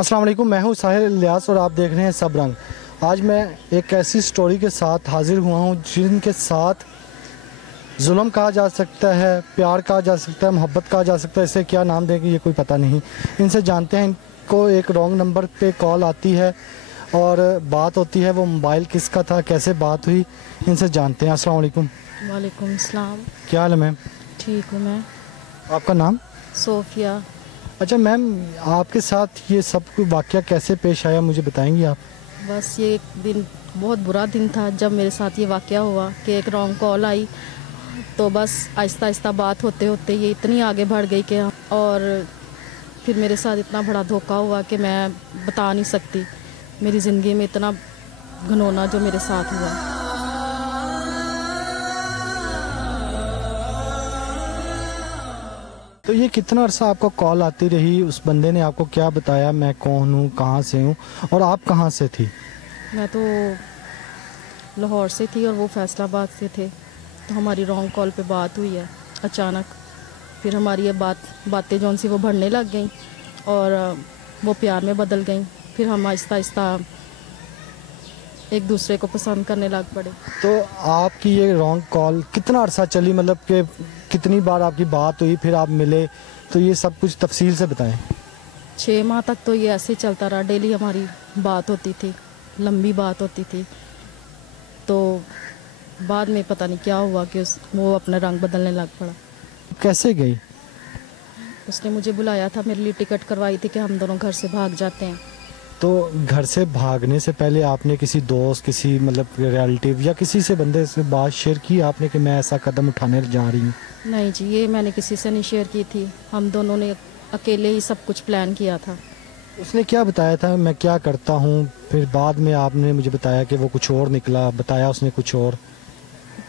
अस्सलाम वालेकुम, मैं हूं साहिर इलियास और आप देख रहे हैं सब रंग। आज मैं एक ऐसी स्टोरी के साथ हाजिर हुआ हूं जिनके साथ जुल्म कहा जा सकता है, प्यार कहा जा सकता है, मोहब्बत कहा जा सकता है, इसे क्या नाम देंगे ये कोई पता नहीं। इनसे जानते हैं, इनको एक रॉन्ग नंबर पे कॉल आती है और बात होती है, वो मोबाइल किसका था, कैसे बात हुई, इनसे जानते हैं। अस्सलाम वालेकुम। वालेकुम सलाम। क्या हाल है मैम? ठीक हूँ मैं। आपका नाम? सोफिया। अच्छा मैम, आपके साथ ये सब वाक़या कैसे पेश आया, मुझे बताएंगी आप? बस ये एक दिन बहुत बुरा दिन था जब मेरे साथ ये वाक़या हुआ कि एक रॉन्ग कॉल आई, तो बस आहिस्ता आहिस्ता बात होते होते ये इतनी आगे बढ़ गई कि और फिर मेरे साथ इतना बड़ा धोखा हुआ कि मैं बता नहीं सकती। मेरी ज़िंदगी में इतना घिनौना जो मेरे साथ हुआ। तो ये कितना अरसा आपको कॉल आती रही? उस बंदे ने आपको क्या बताया, मैं कौन हूँ, कहाँ से हूँ और आप कहाँ से थी? मैं तो लाहौर से थी और वो फैसलाबाद से थे। तो हमारी रॉन्ग कॉल पे बात हुई है अचानक। फिर हमारी ये बातें जौन सी वो बढ़ने लग गई और वो प्यार में बदल गई। फिर हम आहिस्ता आहिस्ता एक दूसरे को पसंद करने लग पड़े। तो आपकी ये रॉन्ग कॉल कितना अरसा चली, मतलब कि कितनी बार आपकी बात हुई, फिर आप मिले, तो ये सब कुछ तफसील से बताएं। 6 माह तक तो ये ऐसे चलता रहा। डेली हमारी बात होती थी, लंबी बात होती थी। तो बाद में पता नहीं क्या हुआ कि वो अपना रंग बदलने लग पड़ा। कैसे गई? उसने मुझे बुलाया था, मेरे लिए टिकट करवाई थी कि हम दोनों घर से भाग जाते हैं। तो घर से भागने से पहले आपने किसी दोस्त, किसी मतलब रिलेटिव या किसी से बंदे से बात शेयर की आपने कि मैं ऐसा कदम उठाने जा रही हूँ? नहीं जी, ये मैंने किसी से नहीं शेयर की थी। हम दोनों ने अकेले ही सब कुछ प्लान किया था। उसने क्या बताया था, मैं क्या करता हूँ? फिर बाद में आपने मुझे बताया कि वो कुछ और निकला, बताया उसने कुछ और।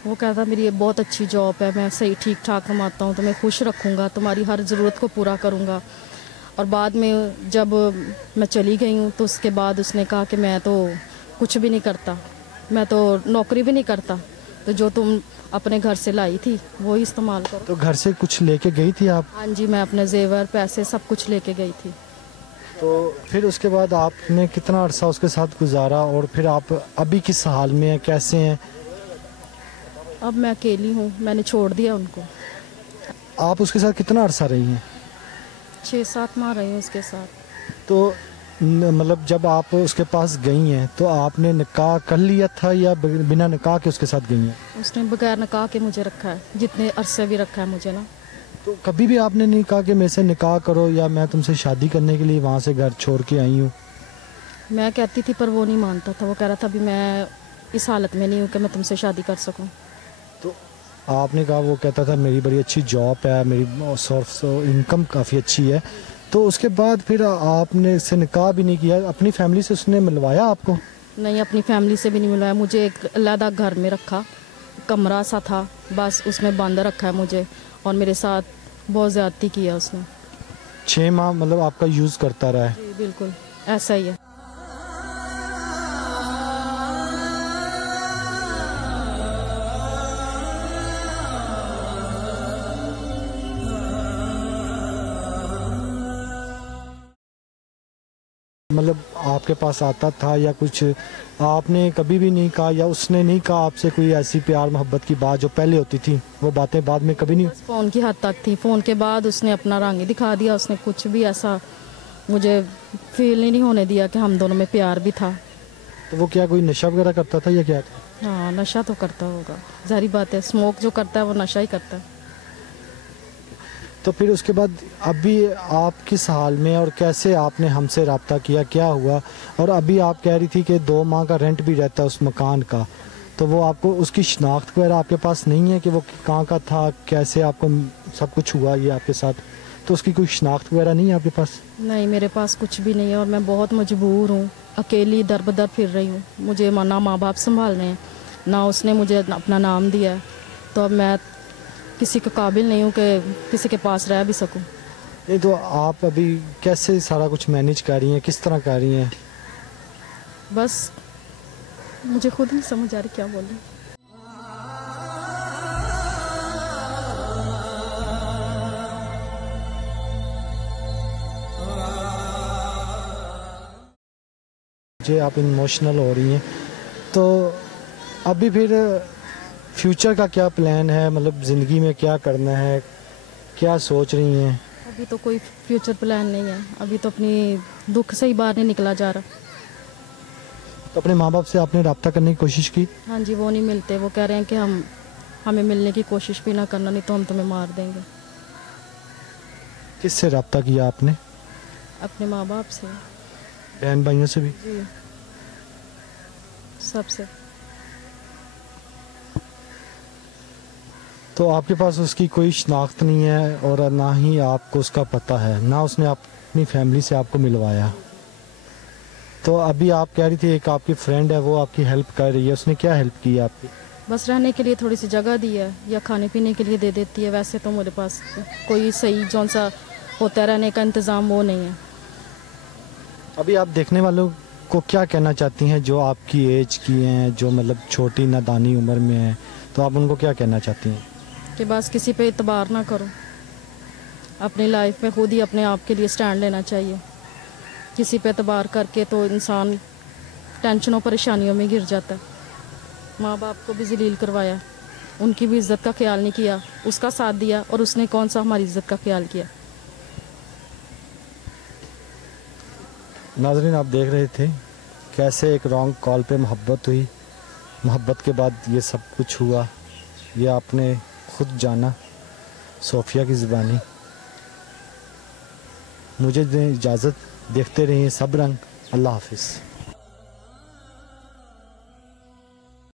वो कहता मेरी ये बहुत अच्छी जॉब है, मैं सही ठीक ठाक कमाता हूँ, तुम्हें खुश रखूँगा, तुम्हारी हर ज़रूरत को पूरा करूँगा। और बाद में जब मैं चली गई हूँ तो उसके बाद उसने कहा कि मैं तो कुछ भी नहीं करता, मैं तो नौकरी भी नहीं करता, तो जो तुम अपने घर से लाई थी वो ही इस्तेमाल करो। तो घर से कुछ लेके गई थी आप? हाँ जी, मैं अपने जेवर पैसे सब कुछ लेके गई थी। तो फिर उसके बाद आपने कितना अरसा उसके साथ गुजारा और फिर आप अभी किस हाल में हैं, कैसे हैं? अब मैं अकेली हूँ, मैंने छोड़ दिया उनको। आप उसके साथ कितना अरसा रही हैं? 6-7 माह रही हूँ उसके साथ। तो मतलब जब आप उसके पास गई हैं तो आपने निकाह कर लिया था या बिना निकाह के उसके साथ गई हैं? उसने बगैर निकाह के मुझे रखा है, जितने अरसे भी रखा है मुझे ना। तो कभी भी आपने नहीं कहा कि मेरे से निकाह करो या मैं तुमसे शादी करने के लिए वहाँ से घर छोड़ के आई हूँ? मैं कहती थी पर वो नहीं मानता था। वो कह रहा था अभी मैं इस हालत में नहीं हूँ कि मैं तुमसे शादी कर सकूँ। तो आपने कहा, वो कहता था मेरी बड़ी अच्छी जॉब है, मेरी सोर्स इनकम काफ़ी अच्छी है। तो उसके बाद फिर आपने इससे निकाह भी नहीं किया, अपनी फैमिली से उसने मिलवाया आपको? नहीं, अपनी फैमिली से भी नहीं मिलवाया। मुझे एक अलग घर में रखा, कमरा सा था, बस उसमें बंद रखा है मुझे और मेरे साथ बहुत ज़्यादती किया उसने। 6 माह मतलब आपका यूज़ करता रहा है? जी बिल्कुल ऐसा ही है। मतलब आपके पास आता था या कुछ आपने कभी भी नहीं कहा या उसने नहीं कहा आपसे कोई ऐसी प्यार मोहब्बत की बात जो पहले होती थी, वो बातें बाद में कभी नहीं? बस फ़ोन की हद तक थी। फ़ोन के बाद उसने अपना रंग ही दिखा दिया। उसने कुछ भी ऐसा मुझे फील ही नहीं होने दिया कि हम दोनों में प्यार भी था। तो वो क्या कोई नशा वगैरह करता था या क्या था? हाँ, नशा तो करता होगा, ज़ाहिर बात है। स्मोक जो करता है वो नशा ही करता है। तो फिर उसके बाद अभी आप किस हाल में और कैसे आपने हमसे रब्ता किया, क्या हुआ? और अभी आप कह रही थी कि 2 माह का रेंट भी रहता है उस मकान का, तो वो आपको उसकी शनाख्त वगैरह आपके पास नहीं है कि वो कहाँ का था, कैसे आपको सब कुछ हुआ ये आपके साथ? तो उसकी कोई शनाख्त वगैरह नहीं है आपके पास? नहीं, मेरे पास कुछ भी नहीं है और मैं बहुत मजबूर हूँ। अकेली दर बदर फिर रही हूँ। मुझे ना माँ बाप संभाल रहे हैं, ना उसने मुझे अपना नाम दिया है। तो अब मैं किसी के काबिल नहीं हूँ कि किसी के पास रह भी सकूँ। नहीं, तो आप अभी कैसे सारा कुछ मैनेज कर रही हैं, किस तरह कर रही हैं? बस मुझे खुद नहीं समझ आ रही क्या बोलूँ। जो आप इमोशनल हो रही हैं, तो अभी फिर फ्यूचर का क्या प्लान है, मतलब ज़िंदगी में क्या करना है, क्या सोच रही हैं? अभी तो कोई फ्यूचर प्लान नहीं है, अभी तो अपनी दुख से ही बाहर नहीं निकला जा रहा। तो अपने माँ बाप से आपने रब्ता करने की कोशिश की? हाँ जी, वो नहीं मिलते, वो कह रहे हैं कि हमें मिलने की कोशिश भी ना करना, नहीं तो हम तुम्हें मार देंगे। किससे रब्ता किया आपने? अपने माँ बाप से। बहन भाइयों से भी? जी, सबसे। तो आपके पास उसकी कोई शनाख्त नहीं है और ना ही आपको उसका पता है, ना उसने अपनी फैमिली से आपको मिलवाया। तो अभी आप कह रही थी एक आपकी फ्रेंड है वो आपकी हेल्प कर रही है, उसने क्या हेल्प की है आपकी? बस रहने के लिए थोड़ी सी जगह दी है या खाने पीने के लिए दे देती है। वैसे तो मेरे पास कोई सही जौन सा होता रहने का इंतज़ाम वो नहीं है। अभी आप देखने वालों को क्या कहना चाहती हैं जो आपकी एज की हैं, जो मतलब छोटी नादानी उम्र में हैं, तो आप उनको क्या कहना चाहती हैं? कि बस किसी पे इतबार ना करो, अपनी लाइफ में खुद ही अपने आप के लिए स्टैंड लेना चाहिए। किसी पे इतबार करके तो इंसान टेंशनों परेशानियों में गिर जाता है। माँ बाप को भी जलील करवाया, उनकी भी इज़्ज़त का ख्याल नहीं किया, उसका साथ दिया और उसने कौन सा हमारी इज़्ज़त का ख्याल किया। नाज़रीन, आप देख रहे थे कैसे एक रॉन्ग कॉल पे मोहब्बत हुई, मोहब्बत के बाद ये सब कुछ हुआ, ये आपने खुद जाना सोफिया की ज़ुबानी। मुझे दें इजाज़त, देखते रहिए सब रंग। अल्लाह हाफिज़।